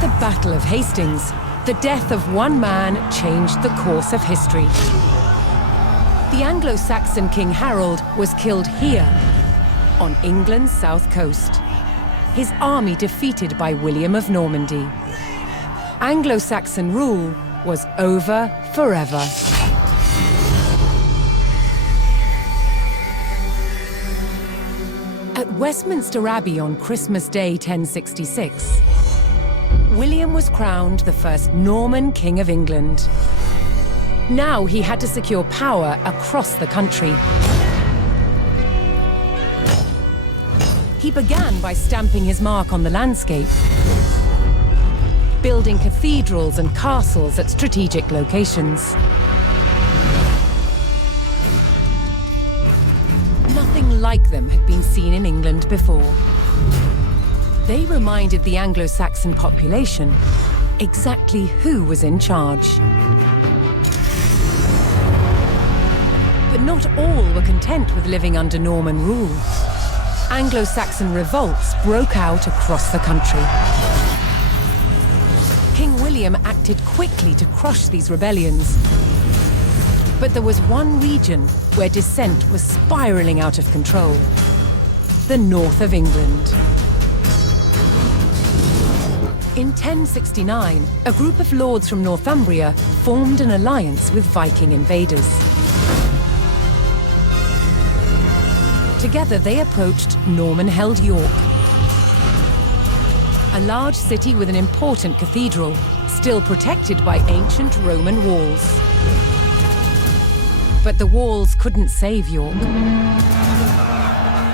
At the Battle of Hastings, the death of one man changed the course of history. The Anglo-Saxon King Harold was killed here, on England's south coast. His army defeated by William of Normandy. Anglo-Saxon rule was over forever. At Westminster Abbey on Christmas Day 1066, William was crowned the first Norman King of England. Now he had to secure power across the country. He began by stamping his mark on the landscape, building cathedrals and castles at strategic locations. Nothing like them had been seen in England before. They reminded the Anglo-Saxon population exactly who was in charge. But not all were content with living under Norman rule. Anglo-Saxon revolts broke out across the country. King William acted quickly to crush these rebellions. But there was one region where dissent was spiraling out of control: the north of England. In 1069, a group of lords from Northumbria formed an alliance with Viking invaders. Together they approached Norman-held York, a large city with an important cathedral, still protected by ancient Roman walls. But the walls couldn't save York.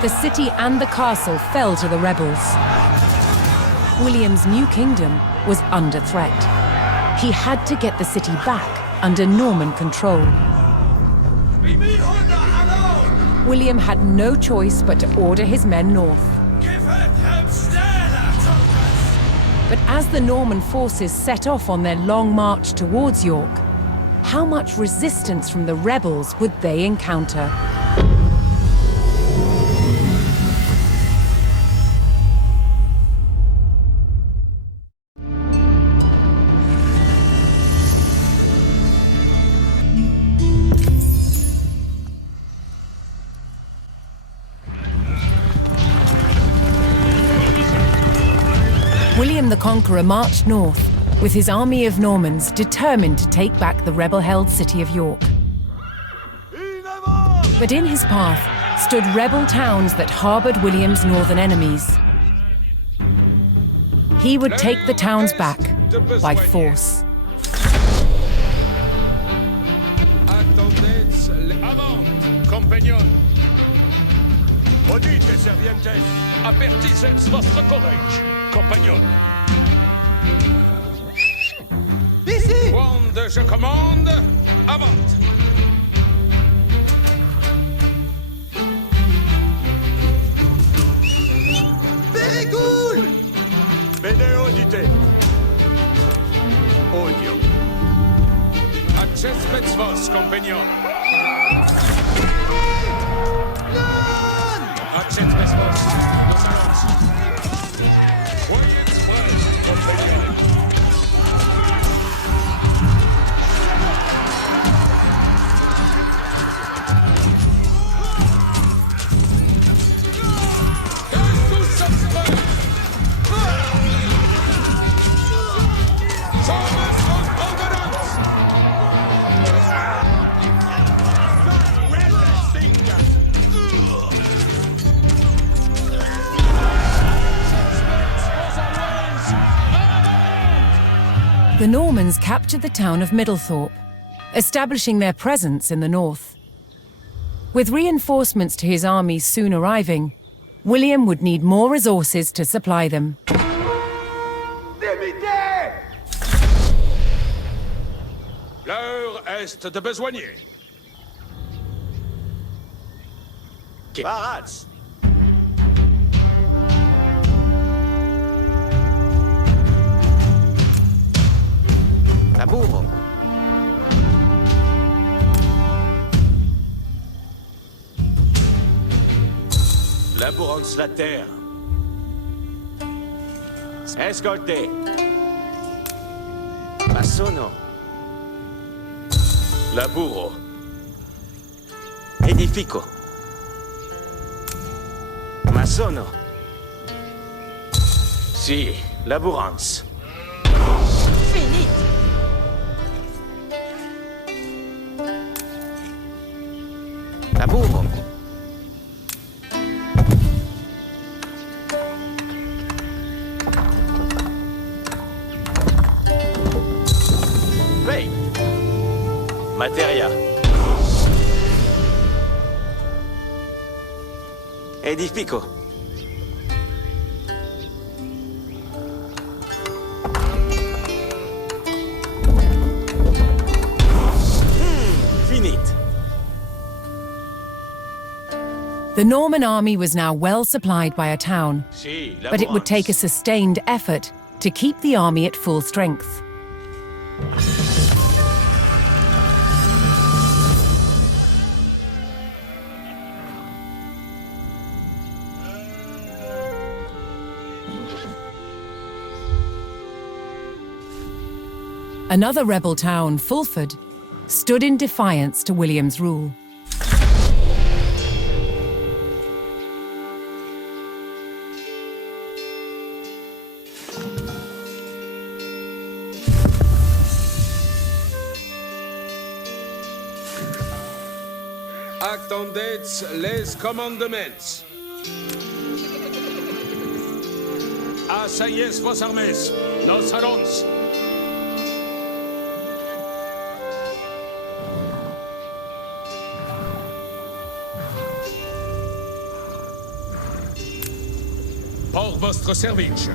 The city and the castle fell to the rebels. William's new kingdom was under threat. He had to get the city back under Norman control. William had no choice but to order his men north. But as the Norman forces set off on their long march towards York, how much resistance from the rebels would they encounter? William the Conqueror marched north, with his army of Normans determined to take back the rebel-held city of York. But in his path stood rebel towns that harbored William's northern enemies. He would take the towns back by force. Audite, servientes! Apertisets vostre courage, compagnon! Ici! Quand je commande, avant! Very cool! Bene audite! Audio! Accesmets vos, compagnon! Accesmets vos, nos allons! Voyez prêts, compagnon! The Normans captured the town of Middlethorpe, establishing their presence in the north. With reinforcements to his armies soon arriving, William would need more resources to supply them. L'heure est de besoigner. Barats! Laburo. Labourons la terre. Escoltez. Masono. Laburo. Edifico. Masono. Sì, Laburans. Finit. Laburo. Play. Materia. Edifico. Finit. The Norman army was now well supplied by a town, Sì, but it would take a Laburans. sustained effort to keep the army at full strength. Another rebel town, Fulford, stood in defiance to William's rule. Attendez les commandements. Asseyez vos armes. Nos allons. Pour votre service.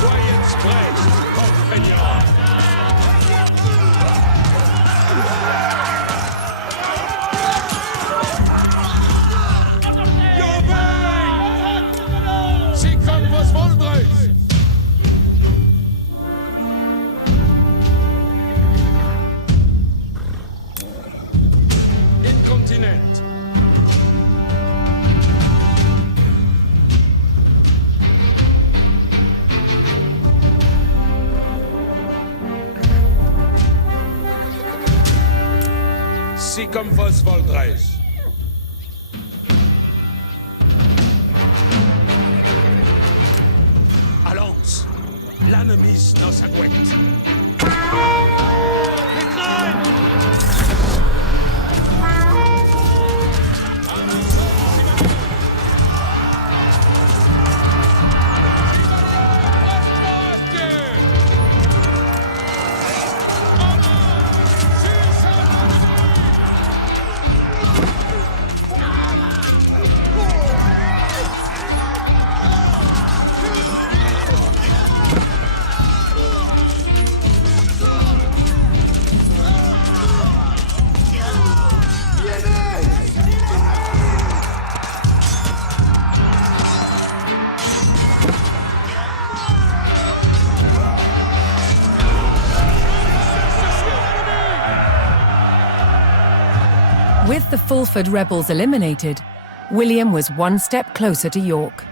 Soyez prêts, compagnons. C'est comme vos voldres. Incontinent. Si comme vos voldres. Allons, l'ennemi nos agouettes. With the Fulford rebels eliminated, William was one step closer to York.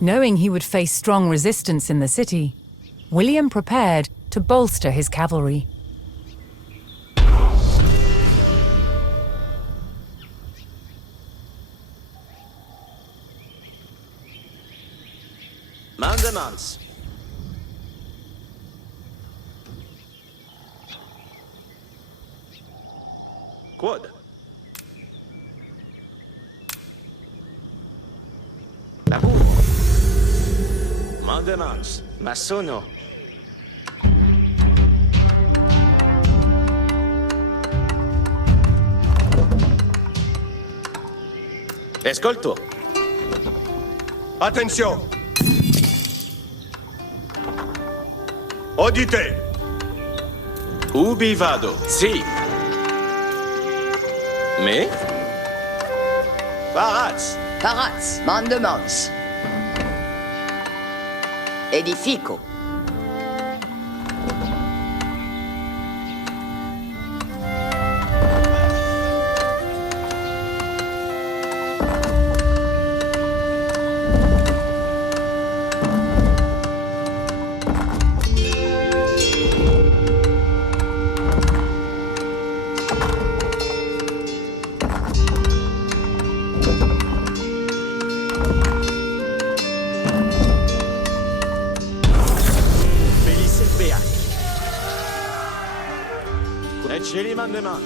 Knowing he would face strong resistance in the city, William prepared to bolster his cavalry. Mandemans. Quod. Laburo. Mandemans. Masono. Escolto. Attention! Auditez! Ubi vado? Si. Me? Parats. Parats, mandemans. Edifico. Ecce mandement.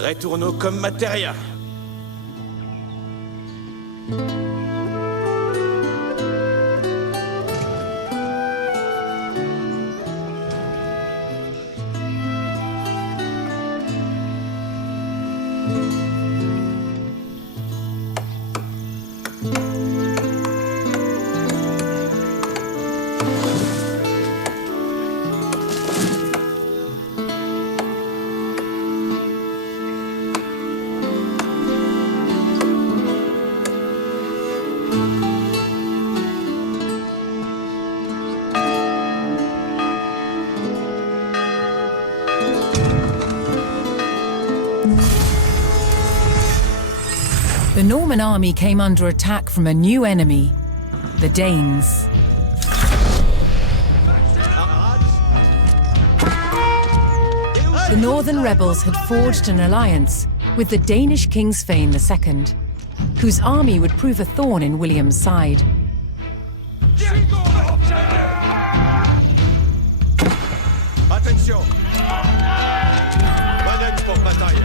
Retournons comme materia. The Norman army came under attack from a new enemy, the Danes. The northern rebels had forged an alliance with the Danish king Svein II, whose army would prove a thorn in William's side. Attention! Manœuvre pour bataille.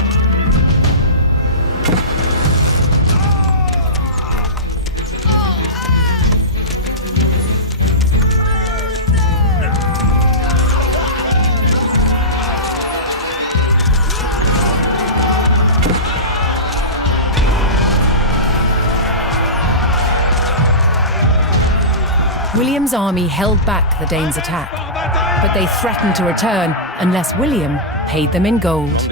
William's army held back the Danes' attack, but they threatened to return unless William paid them in gold.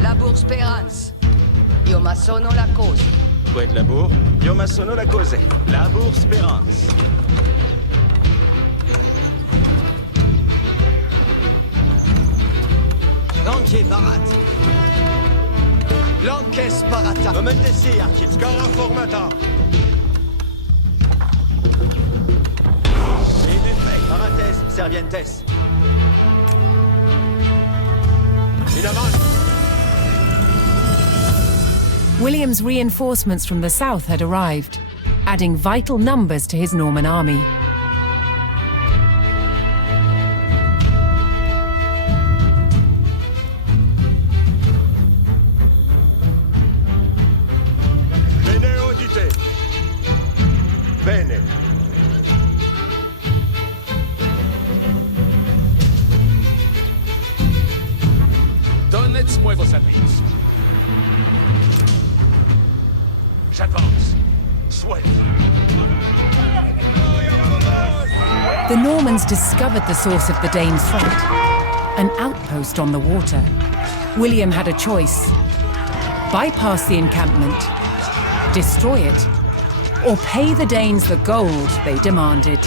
Labour Speranza. Io ma sono la cosa. Quid labour? Io ma sono la cose. Labour Speranza. Lanche barat. Lanche sparata. Momentesi, archit. Scara formata. Barates, servientes. In avant. William's reinforcements from the south had arrived, adding vital numbers to his Norman army. Bene audite. Bene. Donnez-moi vos services. J'avance. Swift. The Normans discovered the source of the Danes' threat, an outpost on the water. William had a choice: bypass the encampment, destroy it, or pay the Danes the gold they demanded.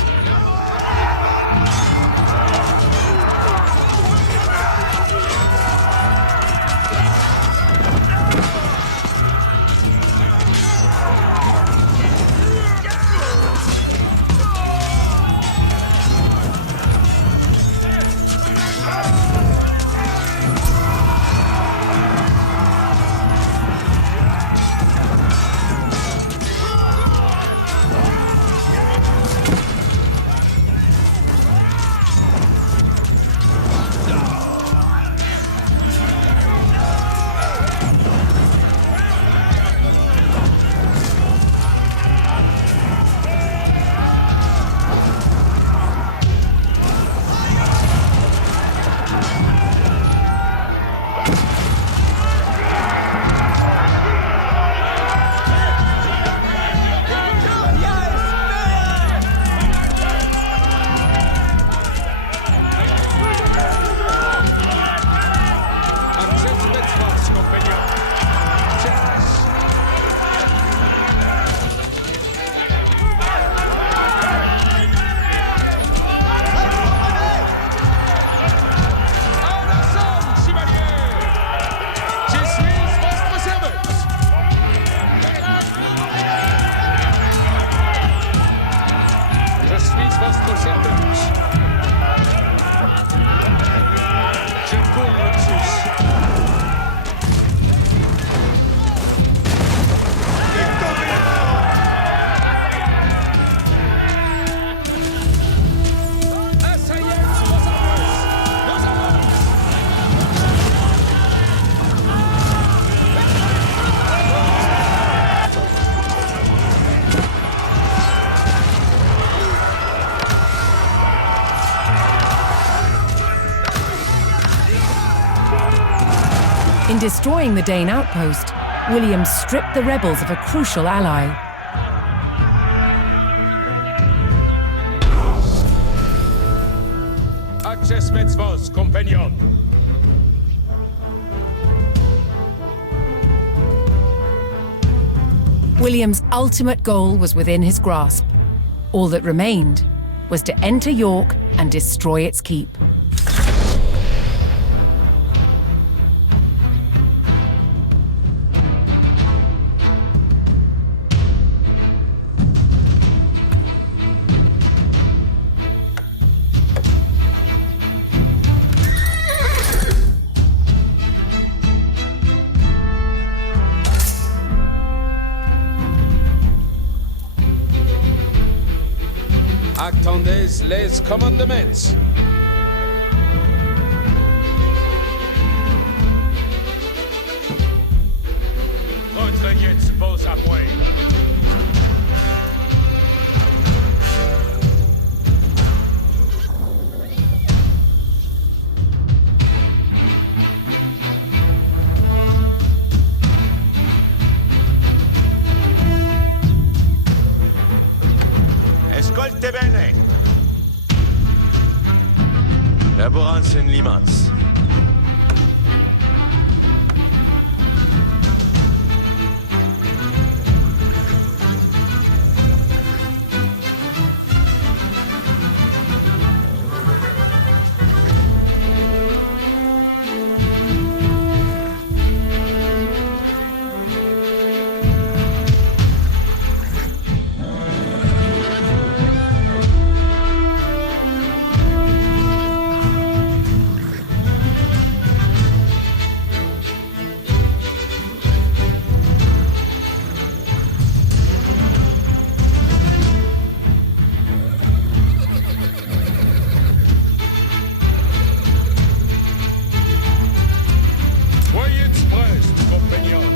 In destroying the Dane outpost, William stripped the rebels of a crucial ally. Access met vos, compagnon. William's ultimate goal was within his grasp. All that remained was to enter York and destroy its keep. Attendez les commandements. Retraignez vos appuis. Escolte bene. Laboranza in limans.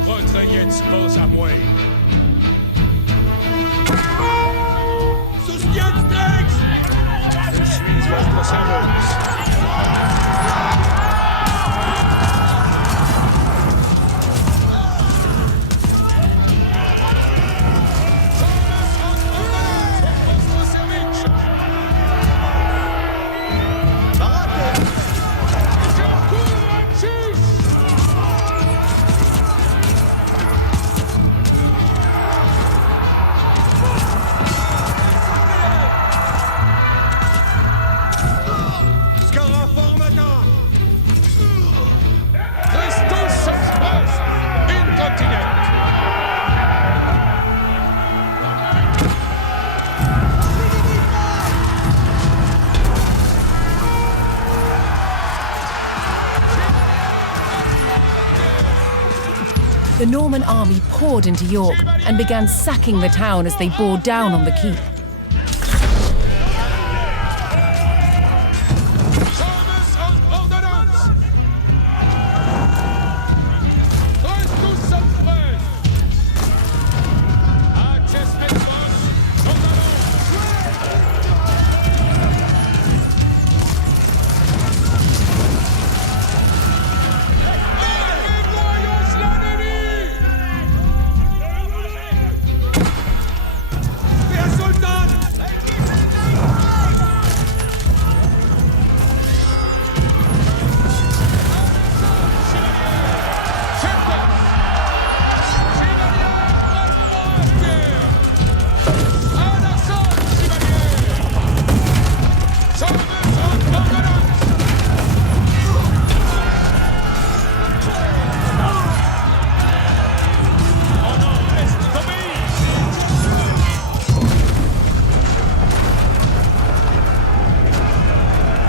Retraignez vos appuis. Je suis votre serveuse. The Norman army poured into York and began sacking the town as they bore down on the keep.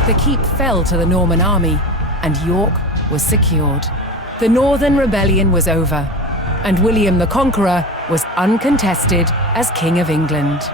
The keep fell to the Norman army, and York was secured. The Northern Rebellion was over, and William the Conqueror was uncontested as King of England.